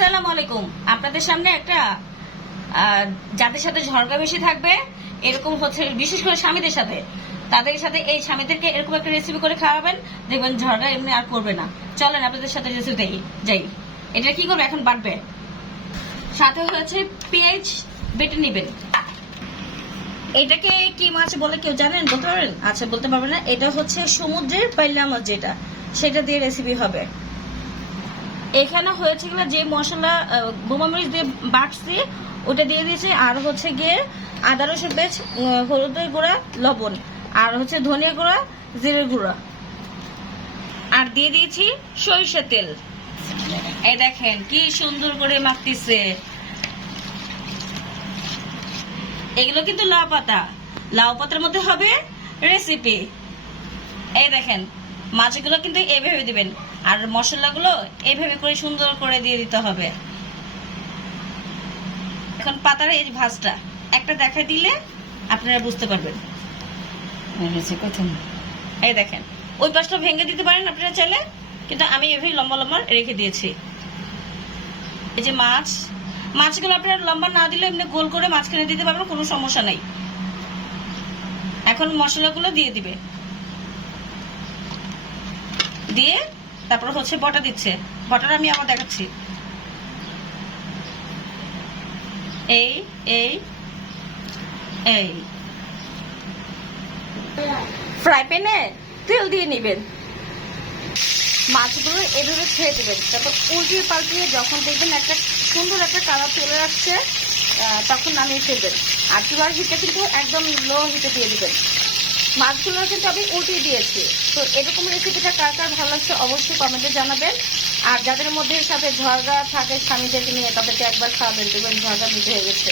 আসসালামু আলাইকুম। আপনাদের সামনে একটা যাদের সাথে ঝরগা বেশি থাকবে, এরকম হচ্ছে বিশেষ করে স্বামীদের সাথে, তাদের সাথে এই স্বামীদেরকে এরকম একটা রেসিপি করে খাওয়াবেন, দেখবেন ঝরগা এমনি আর করবে না। চলেন আপনাদের সাথে রেসিপি যাই। এটা কি করবে? এখন বাড়বে সাথে হচ্ছে পেঁয়াজ বেটে নেবেন। এটাকে কি মাছ বলে কেউ জানেন? বলতে পারবেন আচ্ছা বলতে পারবেন না। এটা হচ্ছে সমুদ্রের পাইলা মাছ যেটা, সেটা দিয়ে রেসিপি হবে। এখানে হয়েছে গিয়ে যে মশলা আহ, বোমা মরিচ দিয়ে বাটছি ওটা দিয়ে দিয়েছি আর হচ্ছে গিয়ে আদা রসুন পেঁচ হলুদের গুঁড়া লবণ আর হচ্ছে ধনিয়া গুঁড়া জিরের গুঁড়া। আর দিয়ে দিয়েছি সরিষার তেল। এই দেখেন কি সুন্দর করে মাখতেছে। এগুলো কিন্তু লাউ পাতা। লাউ পাতার মধ্যে হবে রেসিপি এই দেখেন মাছগুলো কিন্তু এভাবে দিবেন। আর মশলাগুলো এইভাবে করে সুন্দর করে দিয়ে দিতে হবে। এখন পাতার এই ভাজটা একটা দেখা দিলে আপনারা বুঝতে পারবেন। এই দেখেন, ওই পাশটা ভেঙে দিতে পারেন আপনারা চাইলে, কিন্তু আমি এভাবে লম্বা লম্বা রেখে দিয়েছি। এই যে মাছ, মাছগুলো আপনারা লম্বা না দিলে এমনি গোল করে মাঝখানে দিতে পারবেন, কোনো সমস্যা নাই। এখন মশলাগুলো দিয়ে দিবে। দিয়ে তারপর হচ্ছে বটা দিচ্ছে। বটাটা আমি আবার দেখাচ্ছি। এই এই এই। ফ্রাই প্যানে তেল দিয়ে নেবেন। মাছগুলো এভাবে ছেড়ে দেবেন। তারপর উল্টিয়ে পাল্টিয়ে যখন দেখবেন একটা সুন্দর একটা কালার চলে আসছে তখন নামিয়ে ফেলবেন। আর চুলার হিটটা কিন্তু একদম লো হিটে দিয়ে দিবেন। মাছগুলো কিন্তু আমি উল্টিয়ে দিয়েছি। তো এরকম রেসিপিটা কার কার ভালো লাগছে অবশ্যই কমেন্টে জানাবেন। আর যাদের মধ্যে সাথে ঝরগা থাকে স্বামীদেরকে নিয়ে তাদেরকে একবার খাওয়াবেন দেখবেন ঝরগা মিটে হয়ে গেছে।